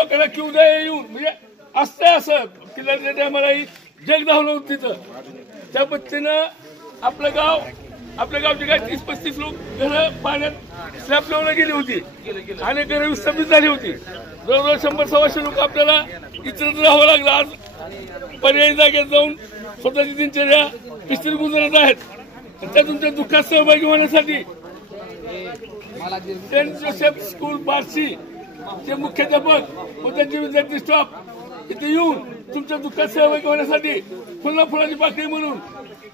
लोकांना क्यू द्या येऊन म्हणजे असतंय असं किल्ल्याच्या टायमाला जग धावलं होतं तिथं। त्या पद्धतीनं आपल्या गावचे काय 30-35 लोक घरं पाण्यात स्लॅब लावून गेली होती आणि घरं विस्थापित झाली होती। जवळजवळ 100-125 लोक आपल्याला इतरत्र राहावं लागलं। आज पर्यायी जागेत जाऊन स्वतःची दिनचर्या विस्तृत गुजरत आहेत। त्या तुमच्या दुःखात सहभागी होण्यासाठी सेंट जोसेफ स्कूल बार्शी चे मुख्याध्यापक व त्यांचे विद्यार्थी स्टाफ इथे येऊन तुमच्या दुःखात सहभागी होण्यासाठी फुलाची पाकळी म्हणून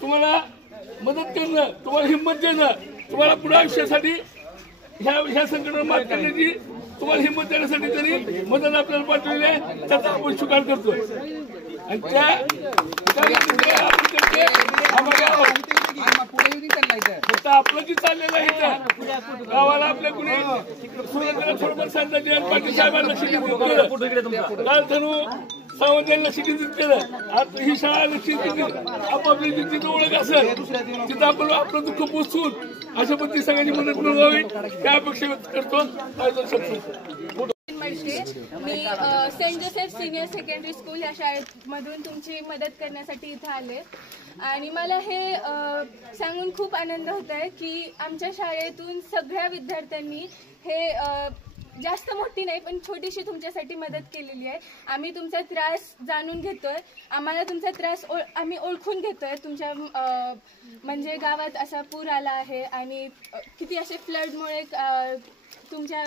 तुम्हाला मदत करणं, तुम्हाला हिंमत देणं, तुम्हाला पुढे आयुष्यासाठी ह्या संकटावर मात करण्याची तुम्हाला हिंमत देण्यासाठी त्यांनी मदत आपल्याला पाठवली आहे, त्याचा आपण स्वीकार करतोय। आणि आपलं जी चाललेलं आहे इथं गावाला आपल्या कुणी सुरेंद्र थोडं सांगतात पाटील साहेबांना लक्ष केंद्रित केलं, लालधनू सावंत यांना लक्ष केंद्रित केलं। आता ही शाळा लक्ष केंद्रित आपापली जिथे ओळख असेल तिथं आपण आपलं दुःख पोचून अशा पद्धती सगळ्यांनी मदत मिळवावी त्या अपेक्षा व्यक्त करतो। मी Saint Joseph senior secondary school या शाळेमधून तुमची मदत करण्यासाठी इथं आले आणि मला हे सांगून खूप आनंद होत आहे की आमच्या शाळेतून सगळ्या विद्यार्थ्यांनी हे जास्त मोठी नाही पण छोटीशी तुमच्यासाठी मदत केलेली आहे। आम्ही तुमचा त्रास जाणून घेतोय, आम्हाला तुमचा त्रास आम्ही ओळखून घेतोय। तुमच्या म्हणजे गावात असा पूर आला आहे आणि किती असे फ्लडमुळे तुमच्या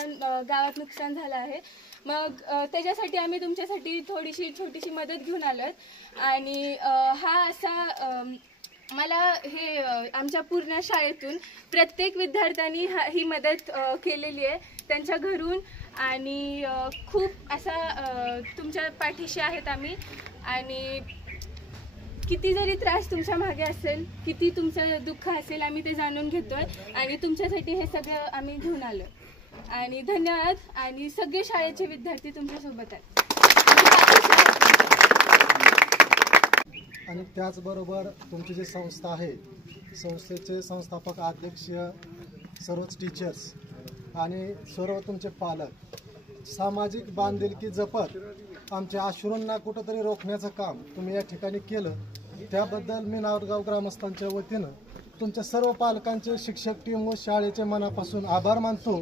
गावात नुकसान झालं आहे, मग त्याच्यासाठी आम्ही तुमच्यासाठी छोटीशी मदत घेऊन आलोय। आणि हा असा मला हे आमच्या पूर्ण शाळेतून प्रत्येक विद्यार्थ्यांनी ही मदत केलेली आहे त्यांच्या घरून आणि खूप असा तुमच्या पाठीशी आहेत आम्ही। आणि किती जरी त्रास तुमच्या मागे असेल, किती तुमचं दुःख असेल, आम्ही ते जाणून घेतोय आणि तुमच्यासाठी हे सगळं आम्ही घेऊन आलो आणि धन्यवाद। आणि सगळे शाळेचे विद्यार्थी तुमच्यासोबत आहेत आणि त्याचबरोबर तुमची जी संस्था आहे, संस्थेचे संस्थापक अध्यक्ष, सर्वच टीचर्स आणि सर्व तुमचे पालक सामाजिक बांधिलकी जपत आमच्या अश्रूंना कुठंतरी रोखण्याचं काम तुम्ही या ठिकाणी केलं, त्याबद्दल मी नावगाव ग्रामस्थांच्या वतीनं तुमच्या सर्व पालकांचे, शिक्षक टीम व शाळेचे मनापासून आभार मानतो।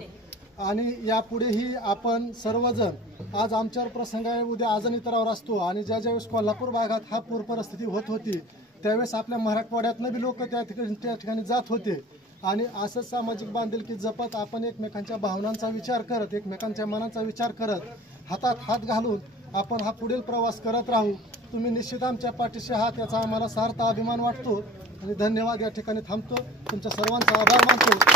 आणि यापुढेही आपण सर्वजण आज आमच्यावर प्रसंग आहे, उद्या अजून इतरावर असतो आणि ज्यावेळेस कोल्हापूर भागात हा पूर परिस्थिती होत होती त्यावेळेस आपल्या मराठवाड्यातनं बी लोक त्या ठिकाणी जात होते आणि असंच सामाजिक बांधिलकी जपत आपण एकमेकांच्या भावनांचा विचार करत, एकमेकांच्या मनाचा विचार करत, हातात हात घालून आपण हा पुढील प्रवास करत राहू। तुम्ही निश्चित आमच्या पाठीशी आहात याचा आम्हाला सार्थ अभिमान वाटतो आणि धन्यवाद। या ठिकाणी थांबतो, तुमच्या सर्वांचा आभार मानतो।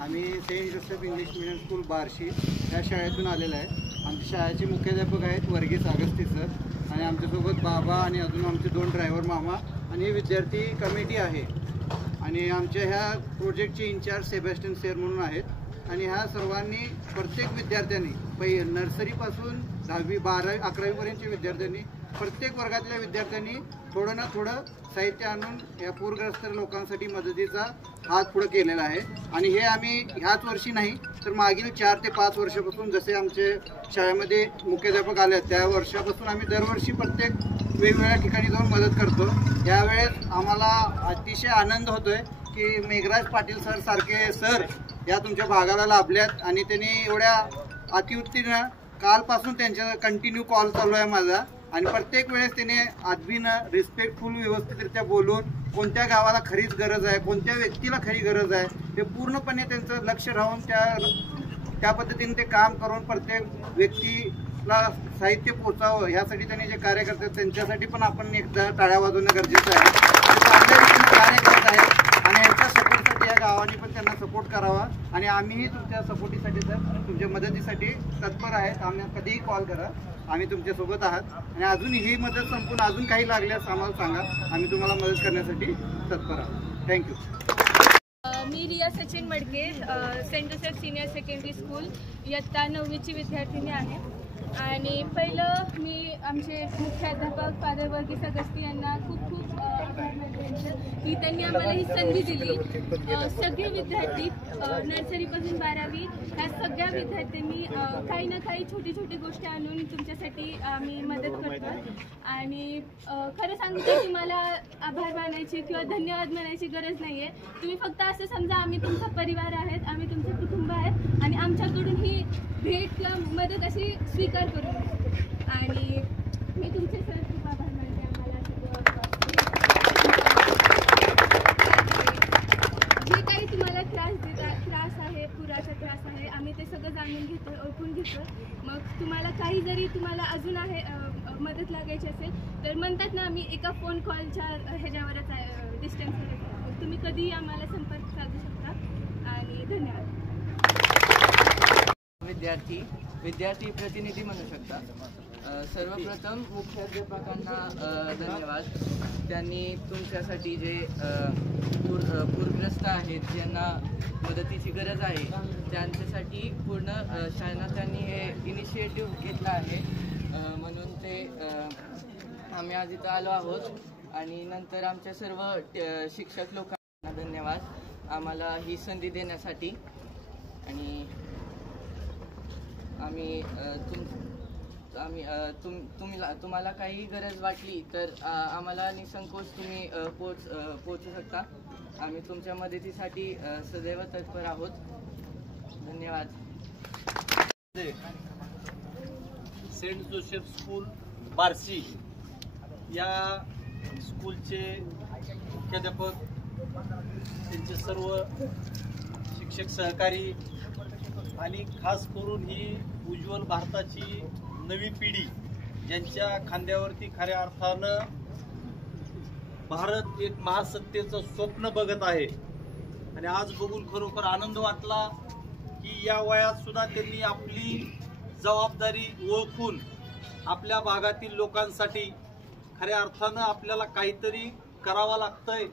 आम्ही Saint Joseph English medium school Barshi या शाळेतून आलेला आहे। आमच्या शाळेचे मुख्याध्यापक आहेत वर्गीस अगस्ती सर आणि आमच्यासोबत बाबा आणि अजून आमचे 2 ड्रायव्हर मामा आणि विद्यार्थी कमिटी आहे आणि आमच्या ह्या प्रोजेक्टचे इन्चार्ज सेबॅस्टियन सर म्हणून आहेत। आणि ह्या सर्वांनी प्रत्येक विद्यार्थ्यांनी नर्सरीपासून 10वी 12वी 11वीपर्यंतच्या विद्यार्थ्यांनी प्रत्येक वर्गातल्या विद्यार्थ्यांनी थोडं ना थोडं साहित्य आणून या पूरग्रस्त लोकांसाठी मदतीचा हात पुढे केलेला आहे। आणि हे आम्ही ह्याच वर्षी नाही तर मागील 4 ते 5 वर्षापासून जसे आमचे शाळेमध्ये मुख्याध्यापक आले त्या वर्षापासून आम्ही दरवर्षी प्रत्येक वेगवेगळ्या ठिकाणी जाऊन मदत करतो। यावेळेस आम्हाला अतिशय आनंद होतोय की मेघराज पाटील सर सारखे सर या तुमच्या भागाला लाभल्यात आणि त्यांनी एवढ्या अतिउत्तीनं कालपासून त्यांच्या कंटिन्यू कॉल चालू आहे माझा आणि प्रत्येक वेळेस त्याने आदबीनं रिस्पेक्टफुल व्यवस्थितरित्या बोलून कोणत्या गावाला खरीच गरज आहे, कोणत्या व्यक्तीला खरी गरज आहे हे पूर्णपणे त्यांचं लक्ष राहून त्या पद्धतीने ते काम करून प्रत्येक व्यक्तीला साहित्य पोचावं ह्यासाठी त्यांनी जे कार्य करतात त्यांच्यासाठी पण आपण एकदा टाळ्या वाजवणं गरजेचं आहे। कार्य करत आहेत आणि यांच्या सपोर्टसाठी या गावाने पण त्यांना सपोर्ट करावा आणि आम्हीही तुमच्या सपोर्टीसाठी तर तुमच्या मदतीसाठी तत्पर आहेत। आम्ही कधीही कॉल करा, आम्ही तुमच्यासोबत आहात आणि अजून ही मदत संपून अजून काही लागल्यास आम्हाला सांगा, आम्ही तुम्हाला मदत करण्यासाठी तत्पर आहोत। थँक्यू। मी Riya Sachin Madke, Saint Joseph senior secondary school इयत्ता 9वीची विद्यार्थिनी आहे आणि पहिलं मी आमचे मुख्याध्यापक फादर वर्गीस अगस्ती यांना खूप खूप आभार मानते की त्यांनी आम्हाला ही संधी दिली. सगळे विद्यार्थी नर्सरीपासून 12वी ह्या सगळ्या विद्यार्थ्यांनी काही ना काही छोटी छोटी गोष्टी आणून तुमच्यासाठी आम्ही मदत करतो. आणि खरं सांगते की मला आभार मानायची किंवा धन्यवाद म्हणायची गरज नाही आहे. तुम्ही फक्त असं समजा आम्ही तुमचा परिवार आहेत, आम्ही तुमचं कुटुंब आहेत आणि आमच्याकडून ही भेट किंवा मदत अशी स्वीकार करू. आणि मी तुमचे सर खूप आभार मानते. आम्हाला जे काही तुम्हाला त्रास आहे, पुराचा त्रास आहे, आम्ही ते सगळं जाणून घेतो, ओळखून घेतो. मग तुम्हाला काही जरी तुम्हाला अजून आहे मदत लागायची असेल तर म्हणतात ना, आम्ही एका फोन कॉलच्या ह्याच्यावरच डिस्टन्सवर, तुम्ही कधीही आम्हाला संपर्क साधू शकता. आणि धन्यवाद. विद्यार्थी प्रतिनिधी म्हणू शकता. सर्वप्रथम मुख्याध्यापकांना धन्यवाद. त्यांनी तुमच्यासाठी जे पूरग्रस्त आहेत, ज्यांना मदतीची गरज आहे, त्यांच्यासाठी पूर्ण शाळेनं त्यांनी हे इनिशिएटिव्ह घेतला आहे. म्हणून ते आम्ही आज इथं आलो आहोत. आणि नंतर आमच्या सर्व शिक्षक लोकांना धन्यवाद आम्हाला ही संधी देण्यासाठी. आणि तुम्हाला काही गरज वाटली तर आम्हाला निसंकोच तुम्ही पोहोचू शकता. आम्ही तुमच्या मदतीसाठी सदैव तत्पर आहोत. धन्यवाद. सेंट जोसेफ स्कूल बार्शी या स्कूलचे मुख्याध्यापक, त्यांचे सर्व शिक्षक सहकारी आणि खास करून ही उज्ज्वल भारताची नवी पिढी ज्यांच्या खांद्यावरती खऱ्या अर्थानं भारत एक महासत्तेचं स्वप्न बघत आहे. आणि आज बघून खरोखर आनंद वाटला की या वयात सुद्धा त्यांनी आपली जबाबदारी ओळखून आपल्या भागातील लोकांसाठी खऱ्या अर्थानं आपल्याला काहीतरी करावं लागतंय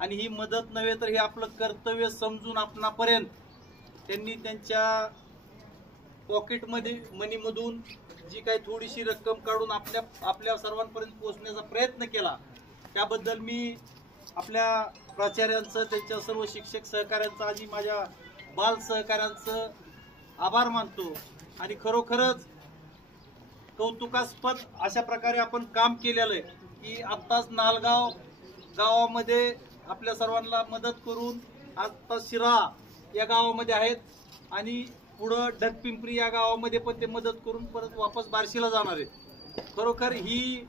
आणि ही मदत नव्हे तर हे आपलं कर्तव्य समजून आपणापर्यंत त्यांनी त्यांच्या पॉकेटमध्ये मनीमधून जी काही थोडीशी रक्कम काढून आपल्या सर्वांपर्यंत पोहोचण्याचा प्रयत्न केला. त्याबद्दल मी आपल्या प्राचार्यांचं, त्यांच्या सर्व शिक्षक सहकाऱ्यांचं आणि माझ्या बाल सहकाऱ्यांचं आभार मानतो. आणि खरोखरच कौतुकास्पद अशा प्रकारे आपण काम केलेलं आहे की आत्ताच नालगाव गावामध्ये आपल्या सर्वांना मदत करून आत्ता शिरा या गावामध्ये आहेत आणि पुढं ढगपिंपरी या गावामध्ये पण ते मदत करून परत वापस बार्शीला जाणार आहेत. खरोखर ही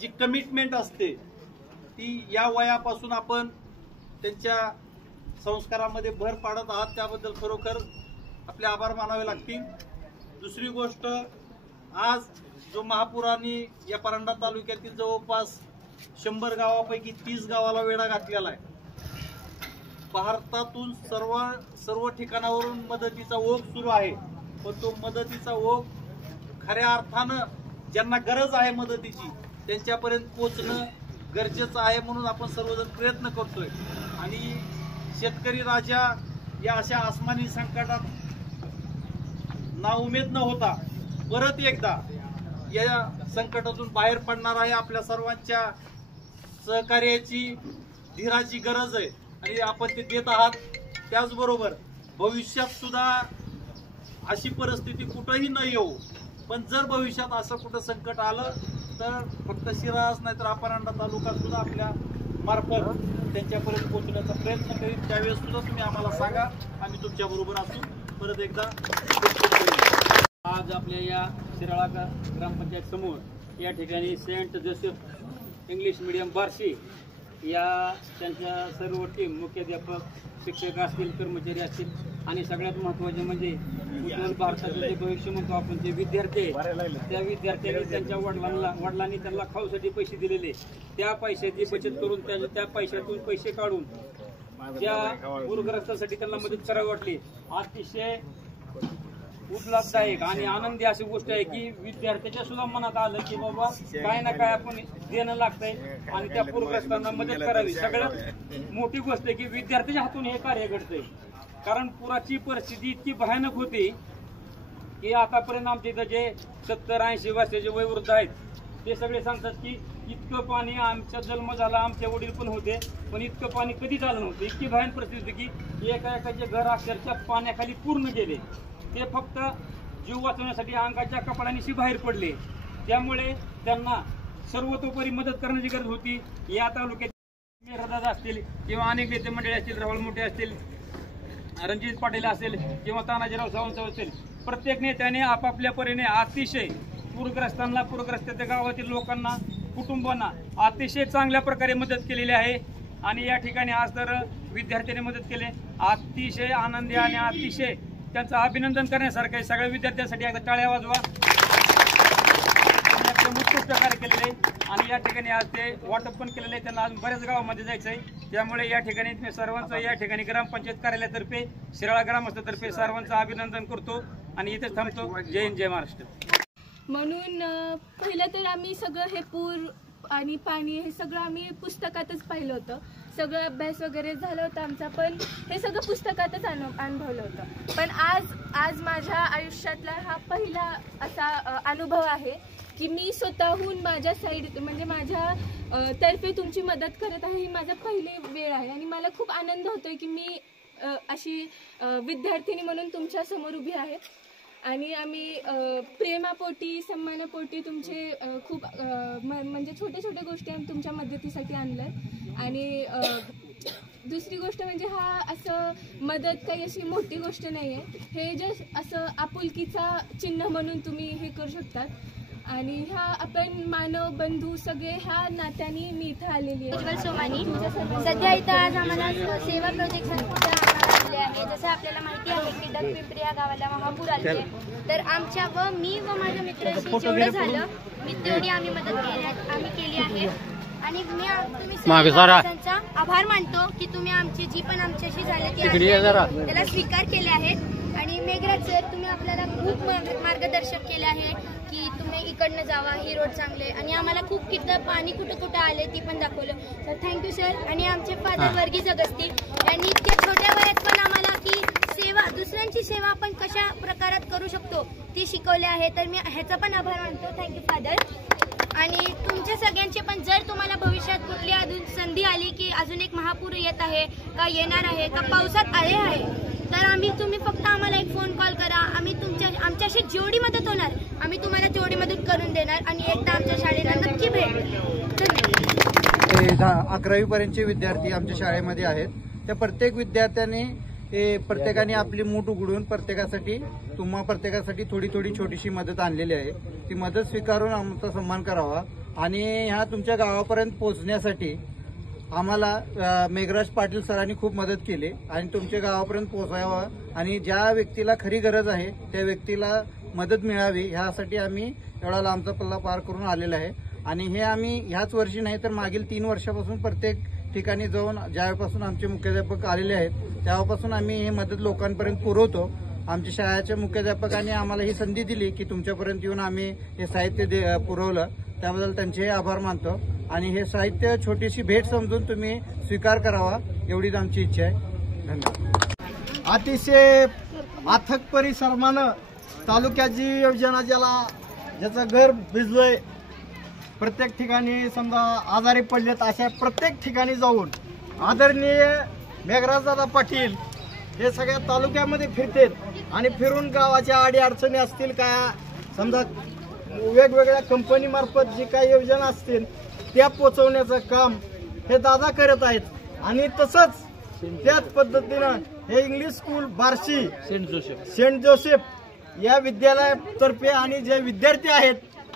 जी कमिटमेंट असते ती या वयापासून आपण त्यांच्या संस्कारामध्ये भर पाडत आहात, त्याबद्दल खरोखर आपले आभार मानावे लागतील. दुसरी गोष्ट, आज जो महापुराने या परांडा तालुक्यातील जवळपास 100 गावापैकी 30 गावाला वेढा घातलेला आहे. भारतातून सर्व ठिकाणावरून मदतीचा ओघ सुरू आहे, पण तो मदतीचा ओघ खऱ्या अर्थानं ज्यांना गरज आहे मदतीची त्यांच्यापर्यंत पोहोचणं गरजेचं आहे. म्हणून आपण सर्वजण प्रयत्न करतोय. आणि शेतकरी राजा या अशा आसमानी संकटात नाउमेद न होता परत एकदा या संकटातून बाहेर पडणार आहे. आपल्या सर्वांच्या सहकार्याची, धीराची गरज आहे आणि आपण ते देत आहात. त्याचबरोबर भविष्यात सुद्धा अशी परिस्थिती कुठंही न येऊ, पण जर भविष्यात असं कुठं संकट आलं तर फक्त शिरास नाही तर अपरांडा तालुका सुद्धा आपल्या मार्फत त्यांच्यापर्यंत पोहोचण्याचा प्रयत्न करीत. त्यावेळेस सुद्धा तुम्ही आम्हाला सांगा, आम्ही तुमच्या बरोबर असू. परत एकदा आज आपल्या या शिराळा ग्रामपंचायत समोर या ठिकाणी Saint Joseph English medium Barshi या त्यांच्या सर्व टीम, मुख्याध्यापक, शिक्षक असतील, कर्मचारी असतील आणि सगळ्यात महत्त्वाचे म्हणजे उज्ज्वल भारताचं जे भविष्य म्हणतो आपण, जे विद्यार्थी आहेत त्या विद्यार्थ्यांनी त्यांच्या वडिलांनी त्यांना खाऊसाठी पैसे दिलेले, त्या पैशाची बचत करून त्या पैशातून पैसे काढून त्या पूरग्रस्तांसाठी त्यांना मदत करावी वाटली. अतिशय उपलब्धदायक आणि आनंदी अशी गोष्ट आहे की विद्यार्थ्याच्या सुद्धा मनात आलं की बाबा काय ना काय आपण देणं लागतंय आणि त्या पूरग्रस्तांना मदत करावी. सगळ्यात मोठी गोष्ट आहे की विद्यार्थ्याच्या हातून हे कार्य घडतंय. कारण पुराची परिस्थिती इतकी भयानक होती की आतापर्यंत आमच्या इथं जे 70-80 वर्षाचे वयोवृद्ध आहेत ते सगळे सांगतात की इतकं पाणी आमचा जन्म झाला, आमचे वडील पण होते, पण इतकं पाणी कधीच आलं नव्हतं. इतकी भयान परिस्थिती की एकाचे घर अक्षरशः पाण्याखाली पूर्ण गेले. ते फक्त जीव वाचवण्यासाठी अंगाच्या कपड्यांशी बाहेर पडले. त्यामुळे त्यांना सर्वतोपरी मदत करण्याची गरज होती. या तालुक्यात मेहरदादा असतील किंवा अनेक नेते मंडळी असतील, राहुल मोठे असतील, रणजित पाटील असेल किंवा तानाजीराव सावंत असेल, प्रत्येक नेत्याने आपापल्या परीने अतिशय पूरग्रस्तांना, पूरग्रस्त गावातील लोकांना, कुटुंबांना अतिशय चांगल्या प्रकारे मदत केलेली आहे. आणि या ठिकाणी आज तर विद्यार्थ्यांनी मदत केली, अतिशय आनंदी आणि अतिशय त्यांचं अभिनंदन करण्यासारखं आहे. सगळ्या विद्यार्थ्यांसाठी एकदा टाळ्या वाजवा. उत्कृष्ट कार्य केलेले आणि या ठिकाणी आज ते वाटप पण केलेले आहे. त्यांना आज बऱ्याच गावामध्ये जायचं आहे. त्यामुळे या ठिकाणी मी सर्वांचं या ठिकाणी ग्रामपंचायत कार्यालयातर्फे, शिराळा ग्रामस्थातर्फे सर्वांचं अभिनंदन करतो आणि इथेच थांबतो. जय हिंद, जय महाराष्ट्र. म्हणून पहिलं तर आम्ही सगळं हे पूर आणि पाणी हे सगळं आम्ही पुस्तकातच पाहिलं होतं. सगळं अभ्यास वगैरे झाला होता आमचा, पण हे सगळं पुस्तकातच अनुभवलं होतं. पण आज माझ्या आयुष्यातला हा पहिला असा अनुभव आहे की मी स्वतःहून माझ्या साईड म्हणजे माझ्या तर्फे तुमची मदत करत आहे. ही माझा पहिली वेळ आहे आणि मला खूप आनंद होतोय की मी अशी विद्यार्थिनी म्हणून तुमच्या समोर उभी आहे. आणि आम्ही प्रेमापोटी, सन्मानापोटी तुमचे खूप म्हणजे छोट्या छोट्या गोष्टी आम्ही तुमच्या मदतीसाठी आणल्यात. आणि दुसरी गोष्ट म्हणजे हा असं मदत काही अशी मोठी गोष्ट नाही आहे. हे जस्ट असं आपुलकीचा चिन्ह म्हणून तुम्ही हे करू शकतात. आणि ह्या आपण मानव बंधू सगळे ह्या नात्याने मी इथं आलेली आहे. उज्ज्वल सोमानी. सध्या इथं आज आम्हाला सेवा प्रोजेक्ट आले आहे. जसं आपल्याला माहिती आहे की डगपिंपरी या गावाला महापूर आले, तर आमच्या मी व माझ्या मित्राशी जेवढं झालं तेवढी आम्ही मदत केली आहे. आणि मी तुम्ही त्यांचा आभार मानतो की तुम्ही आमची जी पण आमच्याशी झाले त्याला स्वीकार केले आहेत. आणि मेघराज सर, तुम्ही आपल्याला खूप मार्गदर्शक केले आहे की तुम्ही इकडनं जावा, ही रोड चांगले, आणि आम्हाला खूप किती पाणी कुठं कुठं आले ती पण दाखवलं. तर थँक्यू सर. आणि आमचे फादर वर्गीस अगस्ती यांनी इतक्या छोट्या वयात पण आम्हाला की सेवा, दुसऱ्यांची सेवा आपण कशा प्रकारात करू शकतो ती शिकवले आहे. तर मी ह्याचा पण आभार मानतो. Thank you father. आणि तुमच्या सगळ्यांचे पण जर तुम्हाला भविष्यात कुठली अजून संधी आली की अजून एक महापूर येत आहे का येणार आहे का पावसात आले आहे, तर तुम्ही फक्त आम्हाला एक फोन कॉल करा. आम्ही आमच्याशी जेवढी मदत होणार आम्ही तुम्हाला तेवढी मदत करून देणार. आणि एकदा आमच्या शाळेला नक्की भेट. 11वी पर्यंतचे विद्यार्थी आमच्या शाळेमध्ये आहेत. त्या प्रत्येक विद्यार्थ्याने प्रत्येकाने आपली मूठ उघडून प्रत्येकासाठी थोडी थोडी छोटीशी मदत आणलेली आहे. ती मदत स्वीकारून आमचा सन्मान करावा. आणि ह्या तुमच्या गावापर्यंत पोहोचण्यासाठी आम्हाला मेघराज पाटील सरांनी खूप मदत केली आणि तुमच्या गावापर्यंत पोहोचावं आणि ज्या व्यक्तीला खरी गरज आहे त्या व्यक्तीला मदत मिळावी ह्यासाठी आम्ही एवढा लांबचा पल्ला पार करून आलेला आहे. आणि हे आम्ही ह्याच वर्षी नाही तर मागील 3 वर्षापासून प्रत्येक ठिकाणी जाऊन ज्यावेळेपासून आमचे मुख्याध्यापक आलेले आहेत तेव्हापासून आम्ही हे मदत लोकांपर्यंत पुरवतो. आमच्या शाळेच्या मुख्याध्यापकांनी आम्हाला ही संधी दिली की तुमच्यापर्यंत येऊन आम्ही हे साहित्य पुरवलं, त्याबद्दल त्यांचे आभार मानतो. आणि हे साहित्य छोटीशी भेट समजून तुम्ही स्वीकार करावा एवढीच आमची इच्छा आहे. धन्यवाद. अतिशय अथक परिश्रमानं तालुक्याची योजना ज्याचं घर भिजलंय, प्रत्येक ठिकाणी समजा आजारी पडलेत अशा प्रत्येक ठिकाणी जाऊन आदरणीय मेघराजदादा पाटील हे सगळ्या तालुक्यामध्ये फिरतात आणि फिरून गावाच्या अडी अडचणी असतील का समजा वेगवेगळ्या कंपनीमार्फत जी काही योजना असतील त्या पोचवण्याचं काम हे दादा करत आहेत. आणि तसंच त्याच पद्धतीनं हे English school Barshi Saint Joseph या विद्यालयातर्फे आणि जे विद्यार्थी आहेत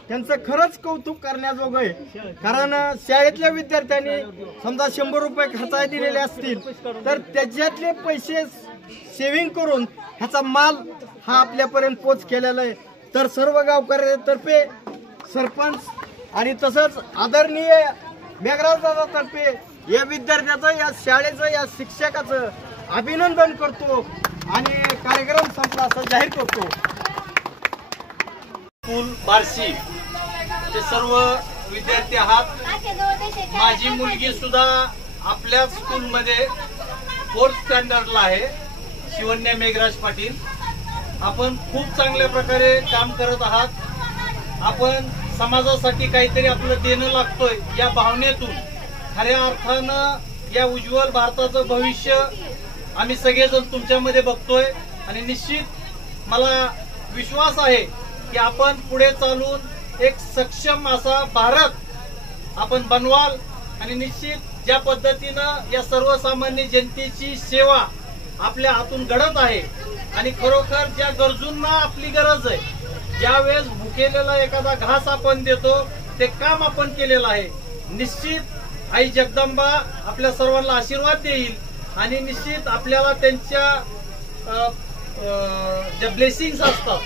त्यांचं खरंच कौतुक करण्याजोगं आहे. कारण शाळेतल्या विद्यार्थ्यांनी समजा 100 रुपये खर्चाय दिलेले असतील तर त्याच्यातले पैसे सेव्हिंग करून ह्याचा माल हा आपल्यापर्यंत पोच केलेला आहे. तर सर्व गावकऱ्यांतर्फे सरपंच आणि तसंच आदरणीय मेघराजदादातर्फे या विद्यार्थ्याचं, या शाळेचं, या शिक्षकाचं अभिनंदन करतो आणि कार्यक्रम संपला असं जाहीर करतो. स्कूल बार्शी चे सर्व विद्यार्थी आहात. माझी मुलगी सुद्धा आपल्या स्कूलमध्ये 4th स्टँडर्डला आहे, शिवन्या मेघराज पाटील. आपण खूप चांगल्या प्रकारे काम करत आहात। आपण समाजासाठी काहीतरी आपलं देणं लागतोय या भावनेतून खऱ्या अर्थानं या उज्ज्वल भारताचं भविष्य आम्ही सगळेजण तुमच्यामध्ये बघतोय आणि निश्चित मला विश्वास आहे की आपण पुढे चालून एक सक्षम असा भारत आपण बनवाल आणि निश्चित ज्या पद्धतीनं या सर्वसामान्य जनतेची सेवा आपल्या हातून घडत आहे आणि खरोखर ज्या गरजूंना आपली गरज आहे, ज्यावेळेस भुकेलेला एखादा घास आपण देतो ते काम आपण केलेलं आहे। निश्चित आई जगदंबा आपल्या सर्वांना आशीर्वाद देईल आणि निश्चित आपल्याला त्यांच्या ज्या ब्लेसिंग्स असतात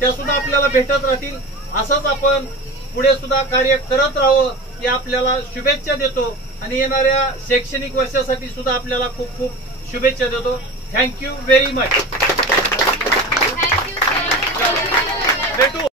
त्या सुद्धा आपल्याला भेटत राहतील। असंच आपण पुढे सुद्धा कार्य करत राहावं ही आपल्याला शुभेच्छा देतो आणि येणाऱ्या शैक्षणिक वर्षासाठी सुद्धा आपल्याला खूप खूप शुभेच्छा देतो। Thank you very much. भेटू।